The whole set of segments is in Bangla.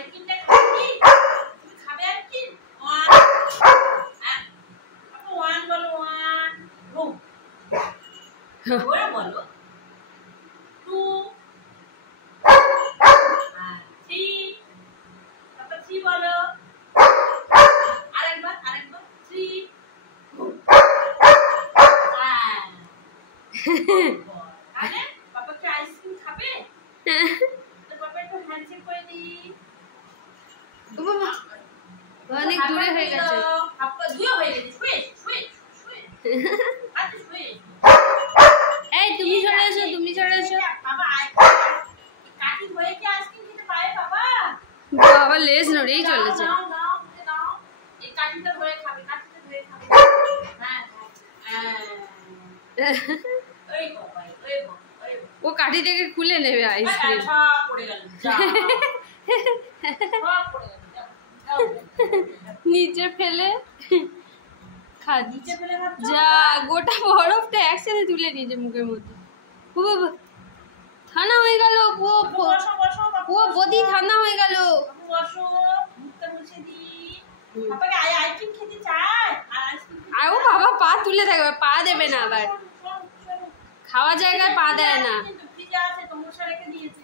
আইসক্রিমটা খাবি? তুমি খাবে আইসক্রিম? ওয়ান বলো, ওয়ান ওরে বলো, টু থ্রি, তারপর থ্রি বলো, আরেকবার থ্রি। আরে পাপা কি আইসক্রিম খাবে? তো পাপা একটু হ্যান্ডশেক করে দি। অনেক দূরে হয়ে গেছে, পাপা দূরে হয়ে গেছে। শুয়ে শুয়ে শুয়ে আচ্ছা শুয়ে। এই তুমি চলে এসো, তুমি চলে এসো। বাবা কাটি হয়ে কি আইসক্রিম খেতে পারে বাবা? বাবা লেজ নড়েই চলেছে। নাও নাও মুখে দাও, এই কাটিটা ধরে খাবে, কাটিটা ধরে খাবে। হ্যাঁ হ্যাঁ ওই বাবা ওই বাবা ওই ও কাঠি থেকে খুলে নেবে আইসক্রিম। সব পড়ে গেল, যা সব পড়ে গেল, নিচে ফেলে নিচে ফেলে খাচ্ছ? যা গোটা বরফটা একসাথে তুলে নিয়েছে মুখের মধ্যে। ও বাবা ঠান্ডা হয়ে গেল, বসো বসো ও বদি ঠান্ডা হয়ে গেল। বসো, মুখটা মুছে দি। পাপাকে আইসক্রিম খেতে চায়? আর আইসক্রিম আর ও বাবা পা তুলে থাকবে, পা দেবে না আবার, খাওয়া জায়গায় পা দেয় না। ফ্রিজে আছে তো, মশা রেখে দিয়েছে।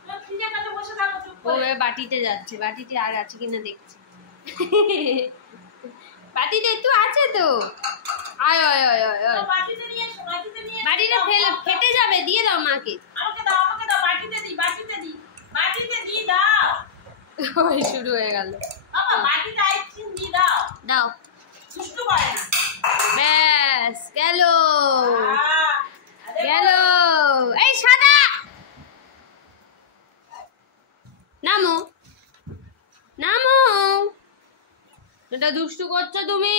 তুমি ফ্রিজের কাছে বসে থাকো চুপ ও করে। বাটিতে যাচ্ছে, বাটিতে আর আছে কিনা দেখছি। বাটিতে একটু আছে তো, আয় আয় আয় আয় আয়। বাটিতে নিয়ে এসো, বাটিতে নিয়ে এসো। বাটিটা ফেটে যাবে, দিয়ে দাও মাকে। আমাকে দাও, আমাকে দাও, বাটিতে দি, বাটিতে দি, বাটিতে দি দাও। ওই শুরু হয়ে গেল। বাবা বাটিতে আইসক্রিম দি দাও। দাও, দুষ্টু করে না। ব্যাস গেল আরে গেল। এই সাদা নামো নামো, এটা দুষ্টু করছো তুমি।